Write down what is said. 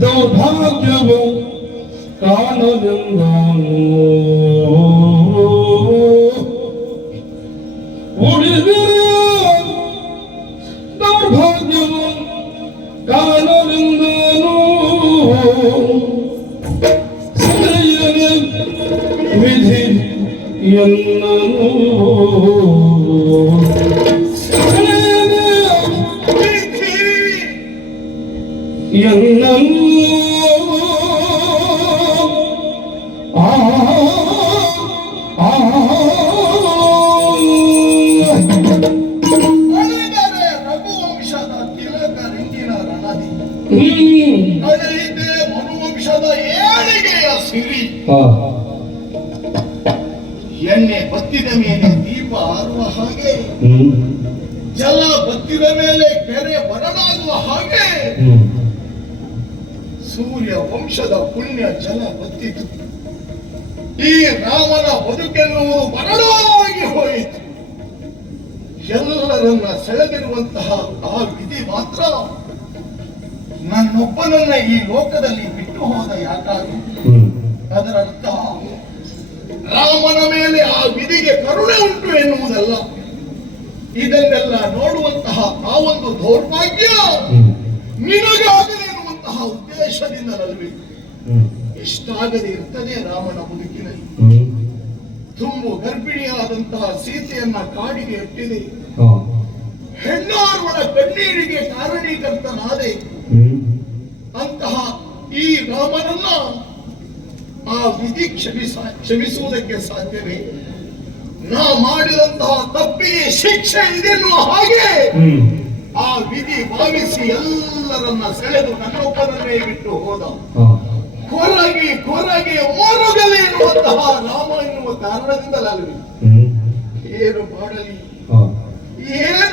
너 박여보 까노는 건우 우리들은 너 박여보 까노는 건우 세계는 위지 연나노 ಎಣ್ಣೆ ಬತ್ತಿದ ಮೇಲೆ ದೀಪ ಆರುವ ಹಾಗೆ. ಜಲ ಬತ್ತಿದ ಮೇಲೆ ಕೆರೆ ಬರಲಾಗುವ ಹಾಗೆ ಸೂರ್ಯ ವಂಶದ ಪುಣ್ಯ ಜಲ ಬತ್ತಿತು. ಈ ರಾಮನ ಬದುಕೆನ್ನುವುದು ಬರಡಾಗಿ ಹೋಯಿತು. ಎಲ್ಲರನ್ನ ಸೆಳೆದಿರುವಂತಹ ಆ ವಿಧಿ ಮಾತ್ರ. ನನ್ನೊಬ್ಬನನ್ನ ಈ ಲೋಕದಲ್ಲಿ ಬಿಟ್ಟು ಹೋದ ಯಾಕಾಗಿ? ಅದರರ್ಥ ಅದರ ಅರ್ಥ ರಾಮನ ಮೇಲೆ ಆ ವಿಧಿಗೆ ಕರುಣೆ ಉಂಟು ಎನ್ನುವುದಲ್ಲ. ಇದನ್ನೆಲ್ಲ ನೋಡುವಂತಹ ಆ ಒಂದು ದೌರ್ಭಾಗ್ಯ. ಇಷ್ಟಾಗದೆ ಇರ್ತದೆ ರಾಮನ ಬದುಕಿನಲ್ಲಿ. ಹ್ಮ್. ತುಂಬು ಗರ್ಭಿಣಿಯಾದಂತಹ ಸೀತೆಯನ್ನ ಕಾಡಿಗೆ ಎಟ್ಟಿದೆ ಹೆಣ್ಣಾರ್ವಳ ಕಣ್ಣೀರಿಗೆ ಕಾರಣೀಕರ್ತನಾದೆ ಅಂತಹ ಈ ರಾಮನನ್ನ ಆ ವಿಧಿ ಕ್ಷಮಿಸ ಕ್ಷಮಿಸುವುದಕ್ಕೆ ಸಾಧ್ಯವೇ? ನಾ ಮಾಡಿದಂತಹ ತಪ್ಪಿಗೆ ಶಿಕ್ಷೆ ಇದೆ ಹಾಗೆ ಆ ವಿಧಿ ಭಾವಿಸಿ ಎಲ್ಲರನ್ನ ಸೆಳೆದು ನನ್ನೊಬ್ಬನನ್ನೇ ಬಿಟ್ಟು ಹೋದ. ಕೊರಗಿ ಕೊರಗಿ ಮರುಗಲಿ ಎನ್ನುವಂತಹ ರಾಮ ಎನ್ನುವ ಕಾರಣದಿಂದ ಲಾಲಿ ಏನು ಮಾಡಲಿ? ಏನ್?